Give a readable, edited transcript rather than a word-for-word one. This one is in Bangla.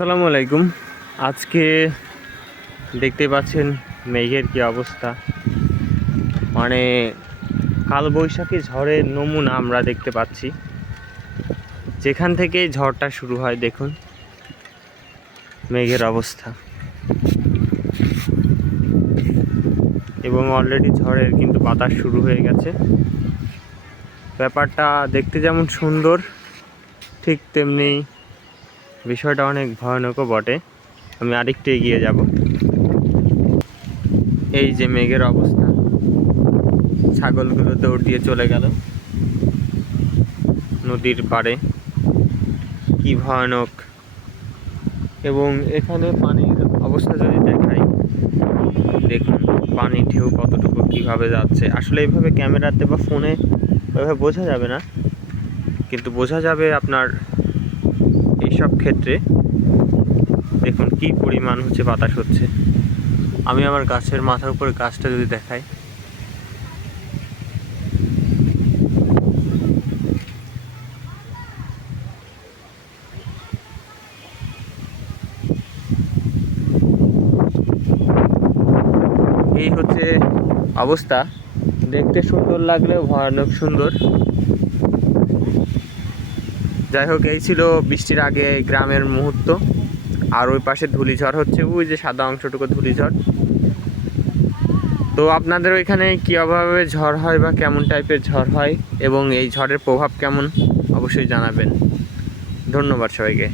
আসসালামু আলাইকুম। আজকে দেখতে পাচ্ছেন মেঘের কি অবস্থা, মানে কালবৈশাখী ঝড়ের নমুনা আমরা দেখতে পাচ্ছি। যেখান থেকে ঝড়টা শুরু হয় দেখুন মেঘের অবস্থা, এবং অলরেডি ঝড়ের কিন্তু বাতাস শুরু হয়ে গেছে। ব্যাপারটা দেখতে যেমন সুন্দর, ঠিক তেমনি বিষয়টা অনেক ভয়ানকও বটে। আমি আরেকটু এগিয়ে যাব। এই যে মেঘের অবস্থা, ছাগলগুলো দৌড় দিয়ে চলে গেল নদীর পাড়ে, কি ভয়ানক। এবং এখানে পানির অবস্থা যদি দেখাই, দেখুন পানির ঢেউ কতটুকু কিভাবে যাচ্ছে। আসলে এইভাবে ক্যামেরাতে বা ফোনে ওইভাবে বোঝা যাবে না, কিন্তু বোঝা যাবে আপনার এইসব ক্ষেত্রে। দেখুন কি পরিমাণ বাতাস হচ্ছে। আমি আমার গাছের মাথার উপরে গাছটা যদি দেখাই, এই হচ্ছে অবস্থা। দেখতে সুন্দর লাগলেও ভয়ানক সুন্দর। যাই হোক, এই ছিল বৃষ্টির আগে গ্রামের মুহূর্ত। আর ওই পাশে ধূলিঝড় হচ্ছে, ওই যে সাদা অংশটুকু ধূলিঝড়। তো আপনাদের ওইখানে কীভাবে ঝড় হয় বা কেমন টাইপের ঝড় হয় এবং এই ঝড়ের প্রভাব কেমন, অবশ্যই জানাবেন। ধন্যবাদ সবাইকে।